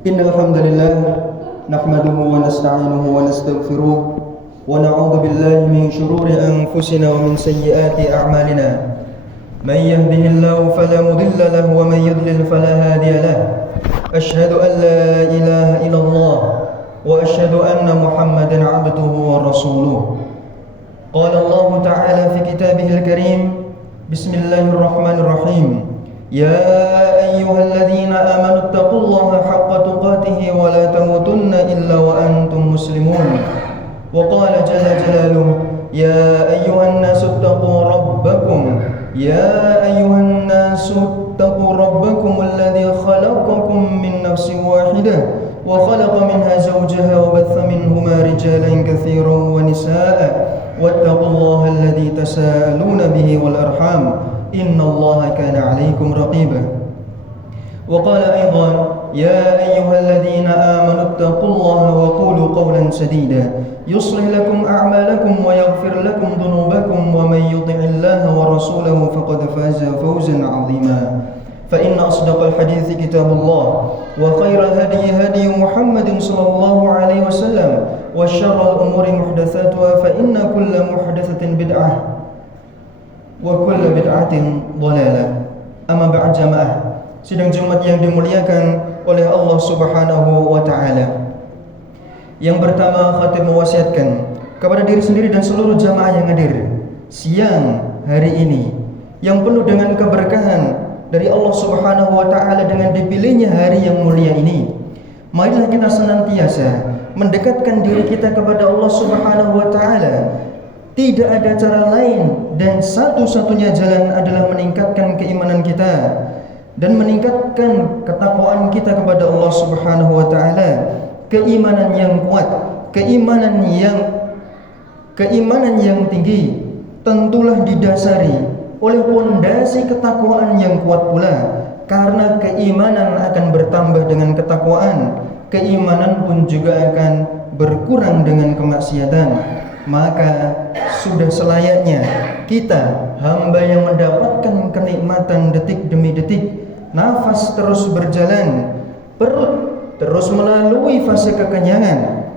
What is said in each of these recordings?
Innal hamdalillah nahmaduhu wa nasta'inuhu wa nastaghfiruh wa na'udzu billahi min shururi anfusina wa min sayyiati a'malina. Man yahdihillahu fala mudilla lahu wa man yudlil fala hadiya lahu. Ashhadu an la ilaha illallah wa ashhadu anna Muhammadan 'abduhu wa rasuluh. Qala Allah ta'ala fi kitabihil karim. Bismillahirrahmanirrahim. يا أيها الذين آمنوا اتقوا الله حق تقاته ولا تموتن إلا وأنتم مسلمون وقال جل جلاله يا أيها الناس اتقوا ربكم الذي خلقكم من نفس واحدة وخلق منها زوجها وبث منهما رجالا كثيرا ونساء واتقوا الله الذي تساءلون به والأرحام إن الله كان عليكم رقيبا وقال أيضا يا أيها الذين آمنوا اتقوا الله وقولوا قولا سديدا يصلح لكم أعمالكم ويغفر لكم ذنوبكم ومن يطع الله ورسوله فقد فاز فوزا عظيما فإن أصدق الحديث كتاب الله وخير الهدي هدي محمد صلى الله عليه وسلم وشر الأمور محدثاتها فإن كل محدثة بدعة wa kullu bid'atin dhalalah. Amma ba'd jamaah sidang Jumat yang dimuliakan oleh Allah Subhanahu wa taala. Yang pertama, khatib mewasiatkan kepada diri sendiri dan seluruh jamaah yang hadir siang hari ini yang penuh dengan keberkahan dari Allah Subhanahu wa taala dengan dipilihnya hari yang mulia ini. Marilah kita senantiasa mendekatkan diri kita kepada Allah Subhanahu wa taala. Tidak ada cara lain dan satu-satunya jalan adalah meningkatkan keimanan kita dan meningkatkan ketakwaan kita kepada Allah Subhanahu wa taala. Keimanan yang kuat, keimanan yang tinggi tentulah didasari oleh pondasi ketakwaan yang kuat pula. Karena keimanan akan bertambah dengan ketakwaan, keimanan pun juga akan berkurang dengan kemaksiatan. Maka sudah selayaknya kita, hamba yang mendapatkan kenikmatan detik demi detik, nafas terus berjalan, perut terus melalui fase kekenyangan,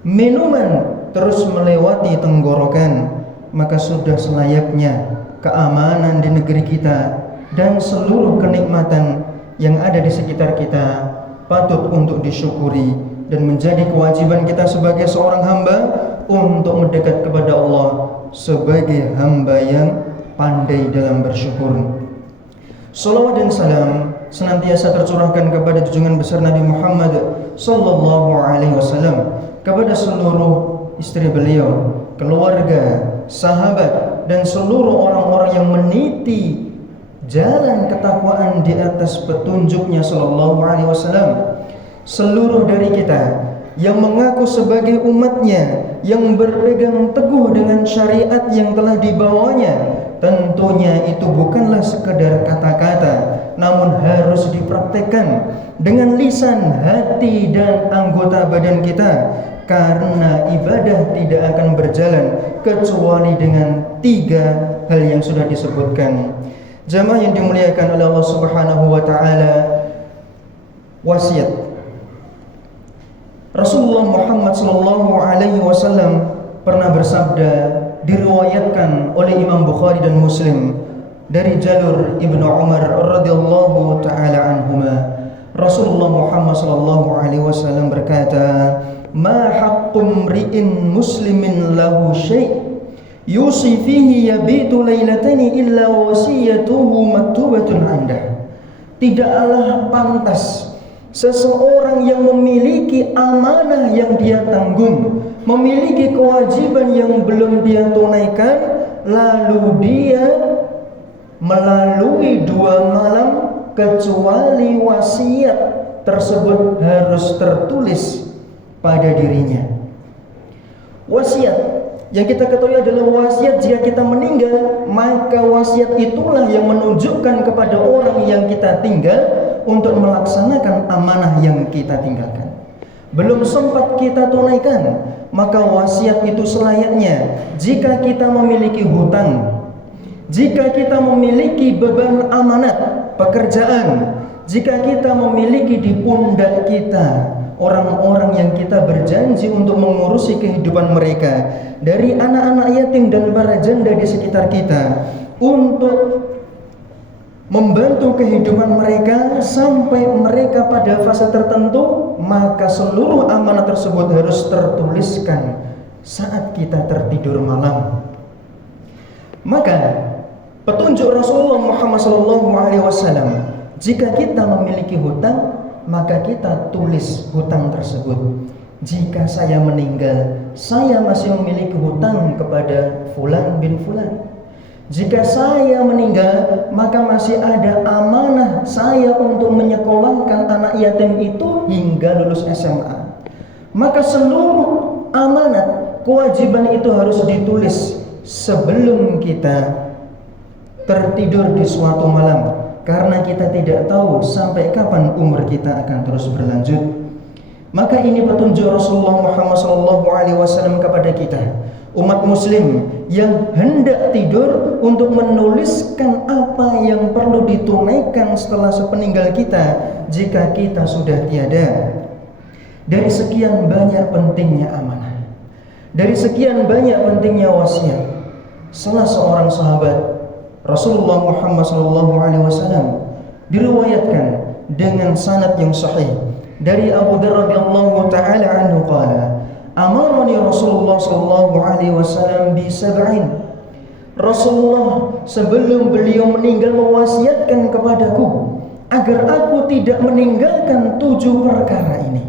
minuman terus melewati tenggorokan, maka sudah selayaknya keamanan di negeri kita dan seluruh kenikmatan yang ada di sekitar kita patut untuk disyukuri dan menjadi kewajiban kita sebagai seorang hamba untuk mendekat kepada Allah sebagai hamba yang pandai dalam bersyukur. Salawat dan salam senantiasa tercurahkan kepada junjungan besar Nabi Muhammad sallallahu alaihi wasallam, kepada seluruh istri beliau, keluarga, sahabat dan seluruh orang-orang yang meniti jalan ketakwaan di atas petunjuknya sallallahu alaihi wasallam. Seluruh dari kita yang mengaku sebagai umatnya, yang berpegang teguh dengan syariat yang telah dibawanya, tentunya itu bukanlah sekedar kata-kata, namun harus dipraktekkan dengan lisan, hati dan anggota badan kita. Karena ibadah tidak akan berjalan kecuali dengan 3 hal yang sudah disebutkan. Jamaah yang dimuliakan oleh Allah Subhanahu wa taala, wasiat Rasulullah Muhammad sallallahu alaihi wasallam pernah bersabda, diriwayatkan oleh Imam Bukhari dan Muslim dari jalur Ibnu Umar radhiyallahu taala anhuma. Rasulullah Muhammad sallallahu alaihi wasallam berkata, "Ma haqqum ri'in muslimin lahu syai' yusi fihi yabitu lailataini illa wasiyatuhu maktubatun 'indah." Tidaklah pantas seseorang yang memiliki amanah yang dia tanggung, memiliki kewajiban yang belum dia tunaikan, lalu dia melalui 2 malam, kecuali wasiat tersebut harus tertulis pada dirinya. Wasiat yang kita ketahui adalah wasiat jika kita meninggal, maka wasiat itulah yang menunjukkan kepada orang yang kita tinggal untuk melaksanakan amanah yang kita tinggalkan. Belum sempat kita tunaikan, maka wasiat itu selayaknya jika kita memiliki hutang, jika kita memiliki beban amanat pekerjaan, jika kita memiliki di pundak kita orang-orang yang kita berjanji untuk mengurusi kehidupan mereka, dari anak-anak yatim dan para janda di sekitar kita, untuk membantu kehidupan mereka sampai mereka pada fase tertentu, maka seluruh amanah tersebut harus tertuliskan saat kita tertidur malam. Maka petunjuk Rasulullah Muhammad SAW, jika kita memiliki hutang, maka kita tulis hutang tersebut. Jika saya meninggal, saya masih memiliki hutang kepada Fulan bin Fulan. Jika saya meninggal, maka masih ada amanah saya untuk menyekolahkan anak yatim itu hingga lulus SMA. Maka seluruh amanat, kewajiban itu harus ditulis sebelum kita tertidur di suatu malam. Karena kita tidak tahu sampai kapan umur kita akan terus berlanjut. Maka ini petunjuk Rasulullah Muhammad SAW kepada kita, umat muslim yang hendak tidur, untuk menuliskan apa yang perlu ditunaikan setelah sepeninggal kita jika kita sudah tiada. Dari sekian banyak pentingnya amanah, dari sekian banyak pentingnya wasiat, salah seorang sahabat Rasulullah Muhammad SAW diriwayatkan dengan sanad yang sahih dari Abu Dzar radhiyallahu taala anhu qala, amarani Rasulullah sallallahu alaihi wasallam bi sab'in. Rasulullah sebelum beliau meninggal mewasiatkan kepadaku agar aku tidak meninggalkan 7 perkara ini.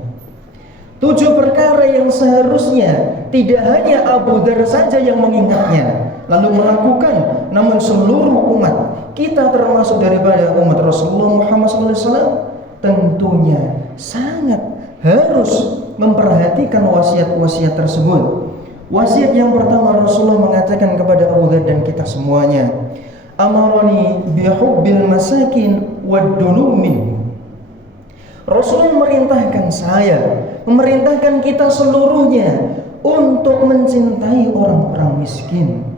7 perkara yang seharusnya tidak hanya Abu Dzar saja yang mengingatnya lalu melakukan, namun seluruh umat, kita termasuk daripada umat Rasulullah Muhammad SAW, tentunya sangat harus memperhatikan wasiat-wasiat tersebut. Wasiat yang pertama, Rasulullah mengatakan kepada Abu Dzar dan kita semuanya, amaroni bihubbil masakin wad-dulumin. Rasulullah memerintahkan saya, memerintahkan kita seluruhnya untuk mencintai orang-orang miskin.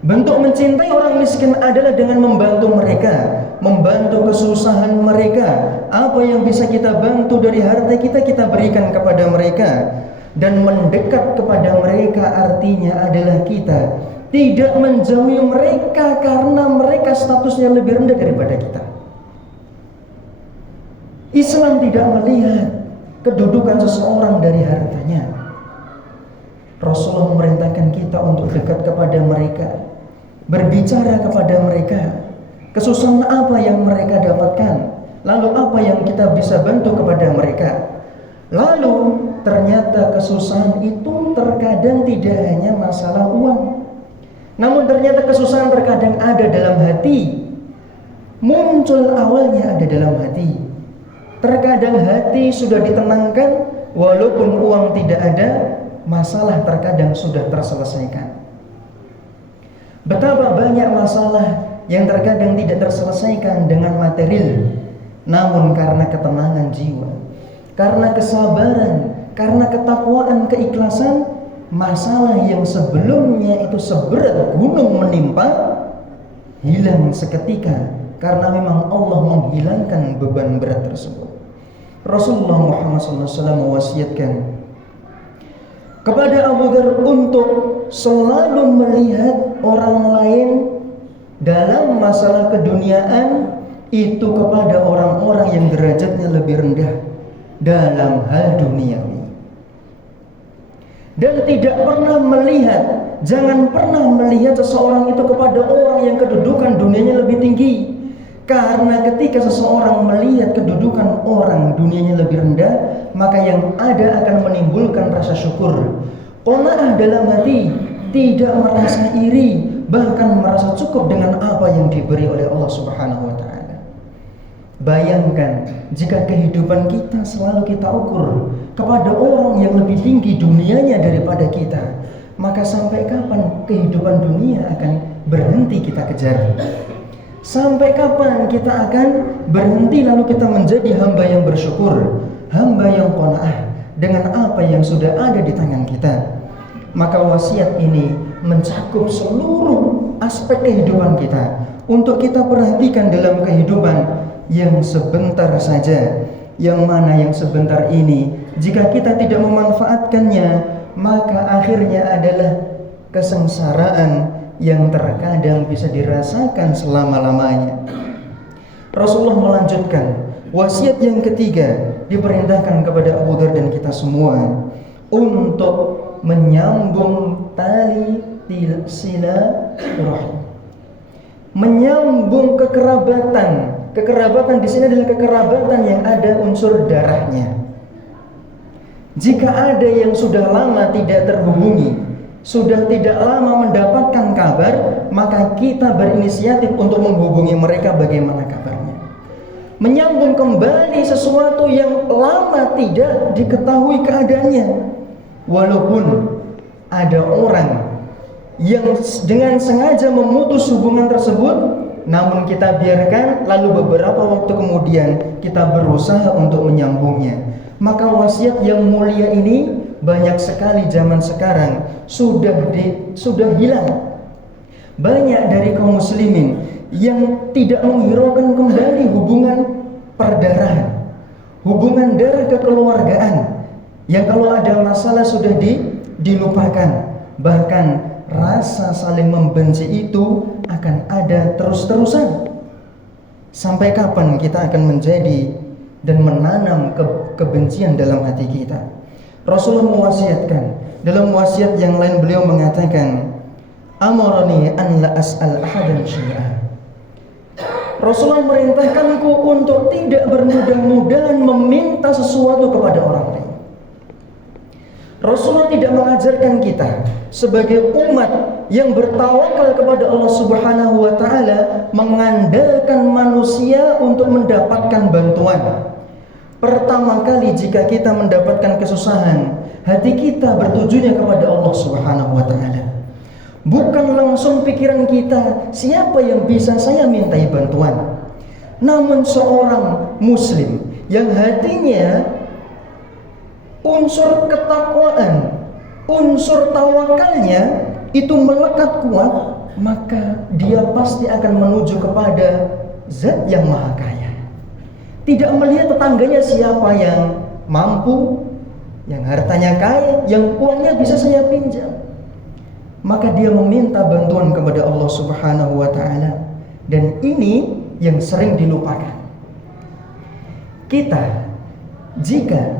Bentuk mencintai orang miskin adalah dengan membantu mereka, membantu kesusahan mereka. Apa yang bisa kita bantu dari harta kita, kita berikan kepada mereka. Dan mendekat kepada mereka artinya adalah kita tidak menjauhi mereka karena mereka statusnya lebih rendah daripada kita. Islam tidak melihat kedudukan seseorang dari hartanya. Rasulullah memerintahkan kita untuk dekat kepada mereka, berbicara kepada mereka, kesusahan apa yang mereka dapatkan, lalu apa yang kita bisa bantu kepada mereka. Lalu ternyata kesusahan itu terkadang tidak hanya masalah uang, namun ternyata kesusahan terkadang ada dalam hati. Muncul awalnya ada dalam hati, terkadang hati sudah ditenangkan, walaupun uang tidak ada, masalah terkadang sudah terselesaikan. Betapa banyak masalah yang terkadang tidak terselesaikan dengan material, namun karena ketenangan jiwa, karena kesabaran, karena ketakwaan, keikhlasan, masalah yang sebelumnya itu seberat gunung menimpa, hilang seketika karena memang Allah menghilangkan beban berat tersebut. Rasulullah Muhammad SAW mewasiatkan kepada Abu Dzar untuk selalu melihat orang lain dalam masalah keduniaan itu kepada orang-orang yang derajatnya lebih rendah dalam hal duniawi. Dan tidak pernah melihat, jangan pernah melihat seseorang itu kepada orang yang kedudukan dunianya lebih tinggi. Karena ketika seseorang melihat kedudukan orang dunianya lebih rendah, maka yang ada akan menimbulkan rasa syukur, qanaah dalam hati, tidak merasa iri, bahkan merasa cukup dengan apa yang diberi oleh Allah Subhanahu wa taala. Bayangkan jika kehidupan kita selalu kita ukur kepada orang yang lebih tinggi dunianya daripada kita, maka sampai kapan kehidupan dunia akan berhenti kita kejar? Sampai kapan kita akan berhenti lalu kita menjadi hamba yang bersyukur, hamba yang qanaah dengan apa yang sudah ada di tangan kita? Maka wasiat ini mencakup seluruh aspek kehidupan kita untuk kita perhatikan dalam kehidupan. yang sebentar saja. Yang mana yang sebentar ini jika kita tidak memanfaatkannya, maka akhirnya adalah kesengsaraan yang terkadang bisa dirasakan selama-lamanya. Rasulullah melanjutkan, wasiat yang ketiga diperintahkan kepada Abu Dzar dan kita semua untuk menyambung tali silaturahim, menyambung kekerabatan. Kekerabatan di sini adalah kekerabatan yang ada unsur darahnya. Jika ada yang sudah lama tidak terhubungi, sudah tidak lama mendapatkan kabar, maka kita berinisiatif untuk menghubungi mereka bagaimana kabarnya. Menyambung kembali sesuatu yang lama tidak diketahui keadaannya. Walaupun ada orang yang dengan sengaja memutus hubungan tersebut, namun kita biarkan, lalu beberapa waktu kemudian kita berusaha untuk menyambungnya. Maka wasiat yang mulia ini banyak sekali zaman sekarang sudah hilang. Banyak dari kaum muslimin yang tidak menghiraukan kembali hubungan perdarahan, hubungan darah kekeluargaan, yang kalau ada masalah sudah dilupakan. Bahkan rasa saling membenci itu akan ada terus-terusan. Sampai kapan kita akan menjadi dan menanam kebencian dalam hati kita? Rasulullah mewasiatkan, dalam wasiat yang lain beliau mengatakan, amarani an la as'al ahadan syai'an. Rasulullah merintahkanku untuk tidak bermudah-mudahan meminta sesuatu kepada orang lain. Rasulullah tidak mengajarkan kita sebagai umat yang bertawakal kepada Allah Subhanahu wa taala mengandalkan manusia untuk mendapatkan bantuan. Pertama kali jika kita mendapatkan kesusahan, hati kita bertujunya kepada Allah Subhanahu wa taala. Bukan langsung pikiran kita, siapa yang bisa saya mintai bantuan. Namun seorang muslim yang hatinya unsur ketakwaan, unsur tawakalnya itu melekat kuat, maka dia pasti akan menuju kepada Zat yang Maha Kaya. Tidak melihat tetangganya siapa yang mampu, yang hartanya kaya, yang uangnya bisa saya pinjam. Maka dia meminta bantuan kepada Allah Subhanahu wa taala. Dan ini yang sering dilupakan. Kita jika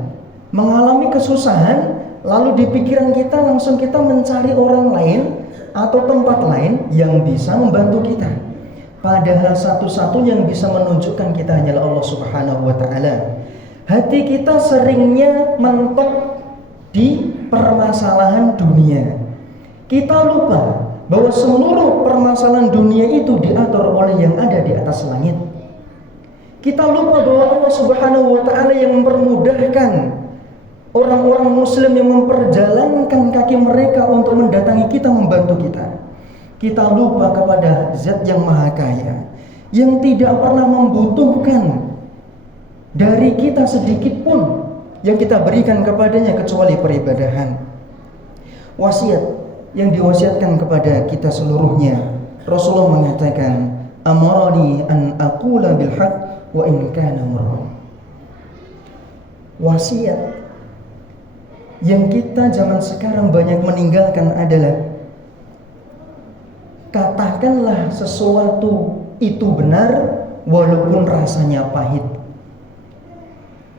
mengalami kesusahan, lalu di pikiran kita langsung kita mencari orang lain atau tempat lain yang bisa membantu kita. Padahal satu-satunya yang bisa menunjukkan kita hanyalah Allah Subhanahu wa taala. Hati kita seringnya mentok di permasalahan dunia. Kita lupa bahwa seluruh permasalahan dunia itu diatur oleh yang ada di atas langit. Kita lupa bahwa Allah Subhanahu wa taala yang mempermudahkan orang-orang muslim yang memperjalankan kaki mereka untuk mendatangi kita, membantu kita. Kita lupa kepada Zat yang Maha Kaya, yang tidak pernah membutuhkan dari kita sedikit pun yang kita berikan kepadanya kecuali peribadahan. Wasiat yang diwasiatkan kepada kita seluruhnya, Rasulullah mengatakan, amarani an aqula bil haqq wa in kana murran. Wasiat yang kita zaman sekarang banyak meninggalkan adalah katakanlah sesuatu itu benar walaupun rasanya pahit.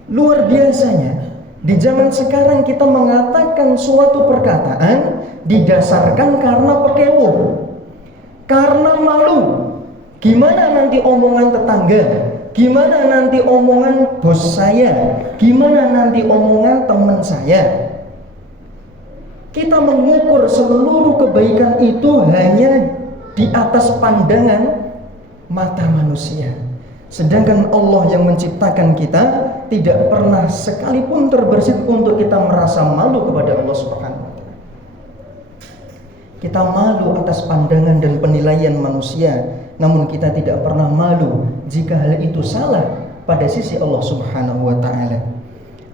Luar biasanya di zaman sekarang kita mengatakan suatu perkataan didasarkan karena pekewo, karena malu. Gimana nanti omongan tetangga, gimana nanti omongan bos saya, gimana nanti omongan teman saya. Kita mengukur seluruh kebaikan itu hanya di atas pandangan mata manusia. Sedangkan Allah yang menciptakan kita tidak pernah sekalipun terbersit untuk kita merasa malu kepada Allah Subhanahu wa taala. Kita malu atas pandangan dan penilaian manusia, namun kita tidak pernah malu jika hal itu salah pada sisi Allah Subhanahu wa taala.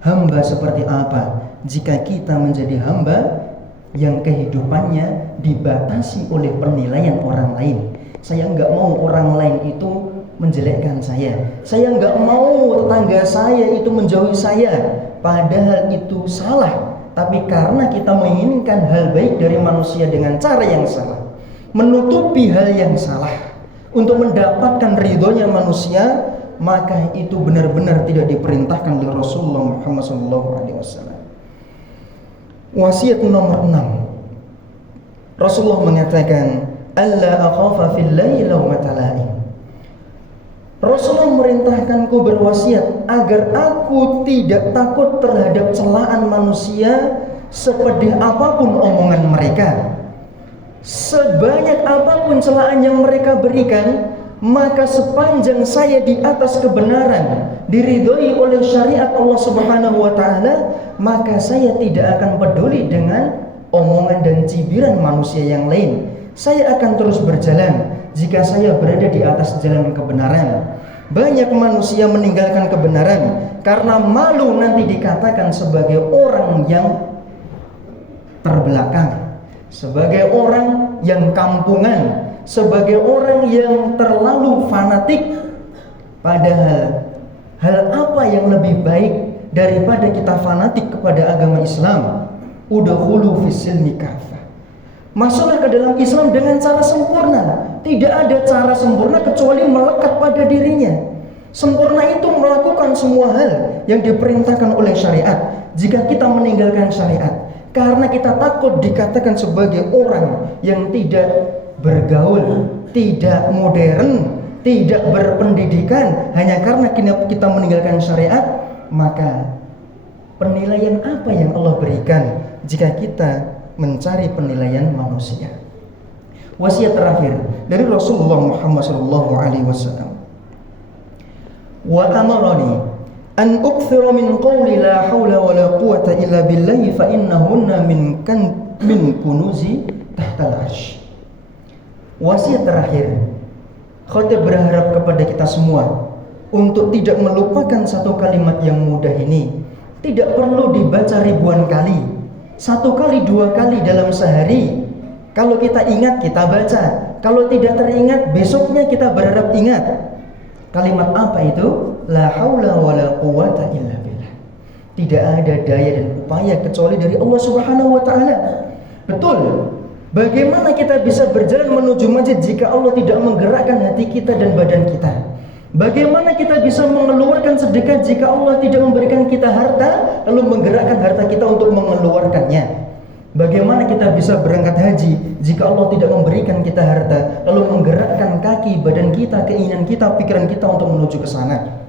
Hamba seperti apa jika kita menjadi hamba yang kehidupannya dibatasi oleh penilaian orang lain? Saya enggak mau orang lain itu menjelekkan saya nggak mau tetangga saya itu menjauhi saya, padahal itu salah. Tapi karena kita menginginkan hal baik dari manusia dengan cara yang salah, menutupi hal yang salah untuk mendapatkan ridhonya manusia, maka itu benar-benar tidak diperintahkan oleh Rasulullah Muhammad SAW. Wasiat nomor 6, Rasulullah mengatakan, alla akhafa fillahi lawmata laim. Rasulullah merintahkanku berwasiat agar aku tidak takut terhadap celaan manusia sepedih apapun omongan mereka. Sebanyak apapun celaan yang mereka berikan, maka sepanjang saya di atas kebenaran, diridhoi oleh syariat Allah Subhanahu wa taala, maka saya tidak akan peduli dengan omongan dan cibiran manusia yang lain. Saya akan terus berjalan jika saya berada di atas jalan kebenaran. Banyak manusia meninggalkan kebenaran karena malu nanti dikatakan sebagai orang yang terbelakang, sebagai orang yang kampungan, sebagai orang yang terlalu fanatik. Padahal hal apa yang lebih baik daripada kita fanatik kepada agama Islam? Udkhulu fis-silmi kafah. Masuklah ke dalam Islam dengan cara sempurna. Tidak ada cara sempurna kecuali melekat pada dirinya. Sempurna itu melakukan semua hal yang diperintahkan oleh syariat. Jika kita meninggalkan syariat karena kita takut dikatakan sebagai orang yang tidak bergaul, tidak modern, tidak berpendidikan, hanya karena kita meninggalkan syariat, maka penilaian apa yang Allah berikan jika kita mencari penilaian manusia? Wasiat terakhir dari Rasulullah Muhammad SAW, wa amarani an ukthira min qawli la hawla wa la quwwata illa billahi fa innahunna min kunuzi tahtal arsh. Wasiat terakhir, khotib berharap kepada kita semua untuk tidak melupakan satu kalimat yang mudah ini. Tidak perlu dibaca ribuan kali, 1 kali 2 kali dalam sehari. Kalau kita ingat kita baca, kalau tidak teringat besoknya kita berharap ingat. Kalimat apa itu? La haula wa la quwwata illa billah. Tidak ada daya dan upaya kecuali dari Allah Subhanahu wa taala. Betul. Bagaimana kita bisa berjalan menuju masjid jika Allah tidak menggerakkan hati kita dan badan kita? Bagaimana kita bisa mengeluarkan sedekah jika Allah tidak memberikan kita harta lalu menggerakkan harta kita untuk mengeluarkannya? Bagaimana kita bisa berangkat haji jika Allah tidak memberikan kita harta lalu menggerakkan kaki, badan kita, keinginan kita, pikiran kita untuk menuju ke sana?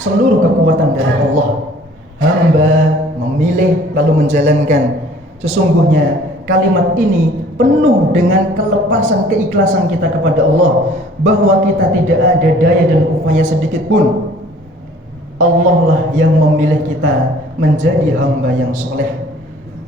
Seluruh kekuatan dari Allah. Hamba memilih lalu menjalankan. Sesungguhnya kalimat ini penuh dengan kelepasan, keikhlasan kita kepada Allah, bahwa kita tidak ada daya dan upaya sedikit pun. Allah lah yang memilih kita menjadi hamba yang soleh.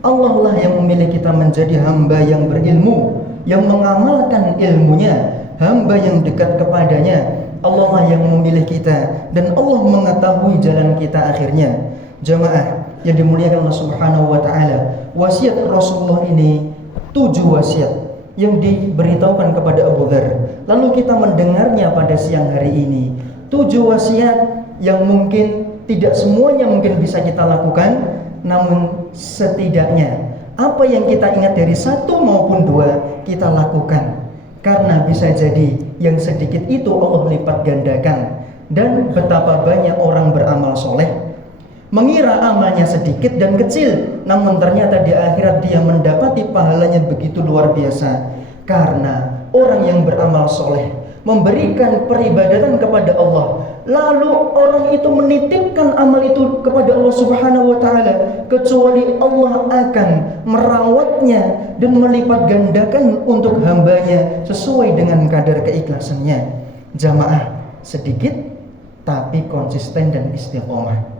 Allah lah yang memilih kita menjadi hamba yang berilmu, yang mengamalkan ilmunya, hamba yang dekat kepadanya. Allah lah yang memilih kita dan Allah mengetahui jalan kita akhirnya. Jamaah yang dimuliakan Allah Subhanahu wa taala, wasiat Rasulullah ini 7 wasiat yang diberitahukan kepada Abu Dzar. Lalu kita mendengarnya pada siang hari ini. 7 wasiat yang mungkin tidak semuanya mungkin bisa kita lakukan, namun setidaknya apa yang kita ingat dari 1 maupun 2 kita lakukan. Karena bisa jadi yang sedikit itu Allah lipat gandakan. Dan betapa banyak orang beramal soleh mengira amalnya sedikit dan kecil, namun ternyata di akhirat dia mendapati pahalanya begitu luar biasa. Karena orang yang beramal soleh memberikan peribadatan kepada Allah, lalu orang itu menitipkan amal itu kepada Allah Subhanahu wa taala, kecuali Allah akan merawatnya dan melipat gandakan untuk hambanya sesuai dengan kadar keikhlasannya. Jamaah, sedikit tapi konsisten dan istiqomah.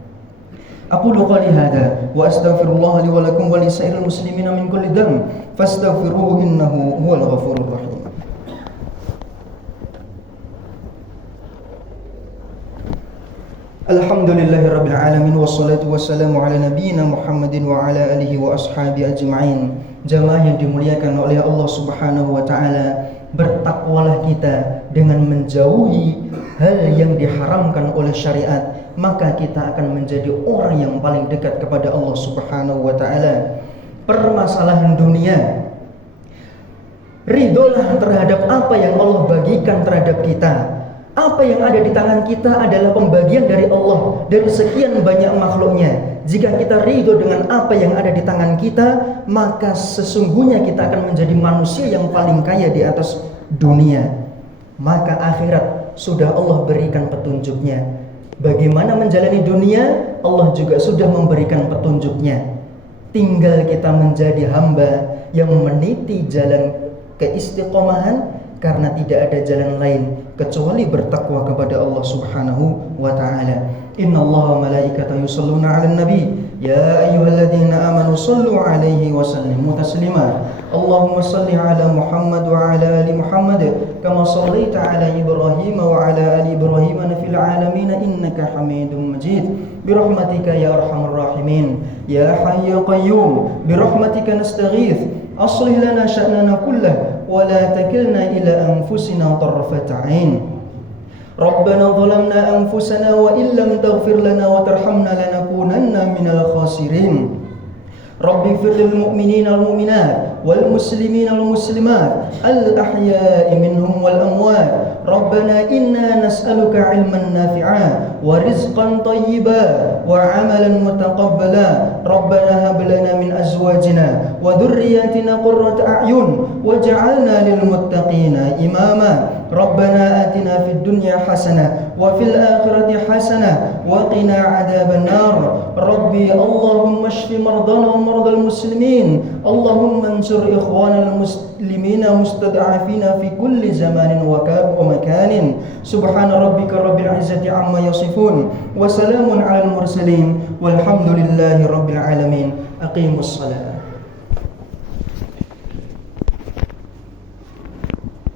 Aqulu qali hadza wa astaghfirullah li wa lakum wa li sa'iril muslimina min kulli dhanb fastaghfiruhu innahu huwal ghafurur rahim. Alhamdulillahirabbil alamin wassalatu wassalamu ala nabiyyina Muhammadin wa ala alihi wa ashabi ajma'in. Jamaah yang dimuliakan oleh Allah Subhanahu wa taala, bertakwalah kita dengan menjauhi hal yang diharamkan oleh syariat, maka kita akan menjadi orang yang paling dekat kepada Allah Subhanahu wa taala. Permasalahan dunia, ridholah terhadap apa yang Allah bagikan terhadap kita. Apa yang ada di tangan kita adalah pembagian dari Allah, dari sekian banyak makhluknya. Jika kita ridho dengan apa yang ada di tangan kita, maka sesungguhnya kita akan menjadi manusia yang paling kaya di atas dunia. Maka akhirat sudah Allah berikan petunjuknya. Bagaimana menjalani dunia, Allah juga sudah memberikan petunjuknya. Tinggal kita menjadi hamba yang meniti jalan keistiqomahan, karena tidak ada jalan lain kecuali bertakwa kepada Allah Subhanahu wa taala. Innallaha wa malaikatahu yusholluna 'alan nabi ya ayyuhalladzina amanu shallu 'alaihi wa sallimu taslima. Allahumma shalli 'ala Muhammad wa 'ala ali Muhammad kama shallaita 'ala Ibrahim wa 'ala ali Ibrahim fil 'alamin innaka Hamidum Majid. Birahmatika ya arhamar rahimin ya hayy ya qayyum birahmatika nastaghits aslih lana sya'nana kullahu ولا تكلنا إلى أنفسنا طرفة عين ربنا ظلمنا أنفسنا وإن لم تغفر لنا وترحمنا لنكونن من الخاسرين رب اغفر للمؤمنين والمؤمنات والمسلمين والمسلمات الأحياء منهم والأموات ربنا إنا نسألك علما نافعا ورزقا طيبا وعملا متقبلا ربنا هب لنا من أزواجنا وذرياتنا قرة أعين واجعلنا للمتقين إماما ربنا آتنا في الدنيا حسنة وفي الآخرة حسنة وقنا عذاب النار ربي اللهم اشف مرضانا ومرضى المسلمين اللهم انصر إخواننا المسلمين مستضعفين في كل زمان ومكان سبحان ربك رب العزة عما يصفون وسلام على المرسلين والحمد لله رب العالمين أقيموا الصلاة.